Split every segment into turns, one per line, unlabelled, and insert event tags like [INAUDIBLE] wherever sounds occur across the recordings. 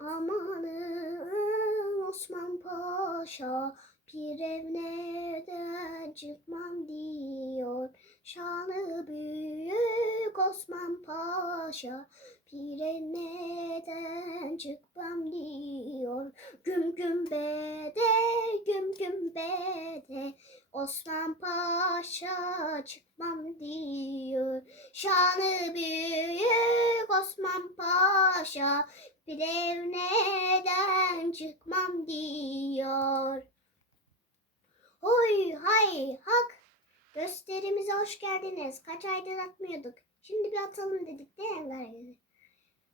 Amanın Osman Paşa bir evneden çıkmam diyor. Şanı büyük Osman Paşa bir evneden çıkmam diyor. Güm güm bede güm güm bede Osman Paşa çıkmam diyor. Şanı büyük Osman Paşa bir evneden çıkmam diyor. Hoy hay hak gösterimize hoş geldiniz. Kaç aydır atmıyorduk. Şimdi bir atalım dedik mi Karagöz'ü?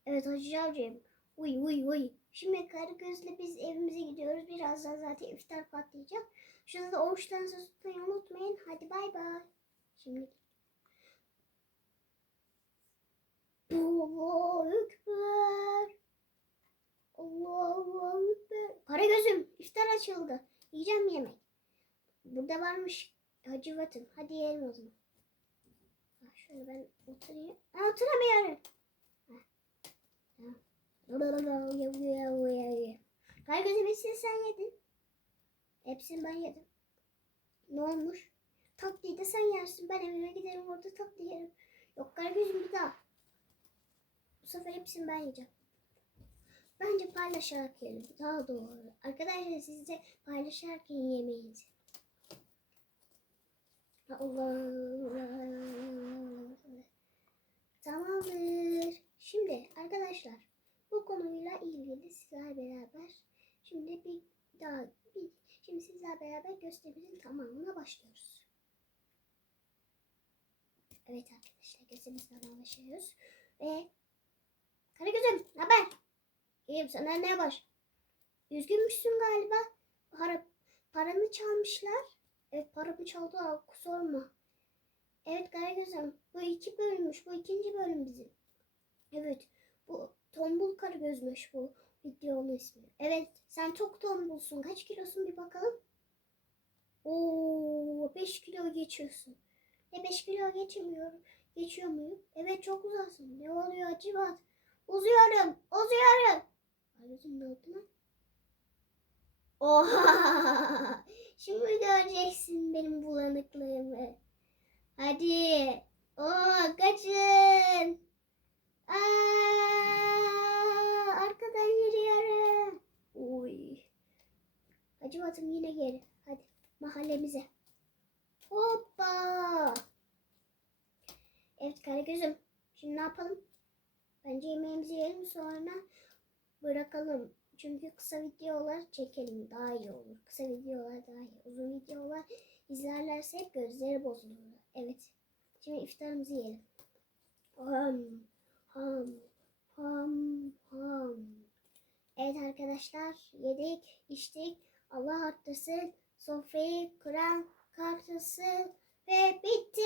Evet Hacı Avcı'yım. Uy uy uy. Şimdi Karagöz'le biz evimize gidiyoruz. Birazdan zaten iftar patlayacak. Şurada da oruçlarınızı tutmayı unutmayın. Hadi bay bay. Şimdi Allahu Ekber. Allahu Ekber. Karagöz'üm iftar açıldı. Yiyeceğim yemek. Burada varmış Hacı Vatın. Hadi yiyelim o zaman. Şöyle ben oturayım. Ha, oturamıyorum. Karagöz'üm hepsini sen yedin. Hepsini ben yedim. Ne olmuş? Tatlıyı da sen yersin. Ben evime giderim orada tatlı yerim. Yok Karagöz'üm bir daha. Bu sefer hepsini ben yiyeceğim. Paylaşarak yiyelim. Daha doğru. Arkadaşlar siz de paylaşarak yemeğinizi. Allah. Tamamdır. Şimdi arkadaşlar bu konuyla ilgili sizler beraber şimdi bir daha bir, şimdi sizler beraber gösterimizin tamamına başlıyoruz. Evet arkadaşlar gösterimizi tamamlaşıyoruz ve Karagöz'üm ne haber? İyiyim sana ne var? Üzgünmüşsün galiba. Para, paranı çalmışlar. Evet paramı çaldılar sorma. Evet Karagöz'üm bu iki bölümmüş. Bu ikinci bölüm bizim. Evet bu tombul Karagöz'müş bu videonun ismi. Evet sen çok tombulsun. Kaç kilosun bir bakalım. Oo 5 kilo geçiyorsun. Ne 5 kilo geçemiyorum. Geçiyor muyum? Evet çok uzasın. Ne oluyor Acıbat? Uzuyorum. Uzuyorum. Karagöz'üm ne oldu lan? Oha! [LAUGHS] Şimdi göreceksin benim bulanıklığımı. Hadi. Oo, kaçın. Aa, arkadan yürüyorum. Uy. Hacı Batım yine geri. Hadi mahallemize. Hoppa. Evet Karagöz'üm. Şimdi ne yapalım? Bence yemeğimizi yiyelim sonra bırakalım. Çünkü kısa videolar çekelim daha iyi olur. Kısa videolar daha iyi. Uzun videolar izlerlerse hep gözleri bozulur. Evet. Şimdi iftarımızı yiyelim. Ham, ham, ham, ham. Evet arkadaşlar yedik, içtik. Allah arttırsın. Sofrayı kuran kartısı ve bitti.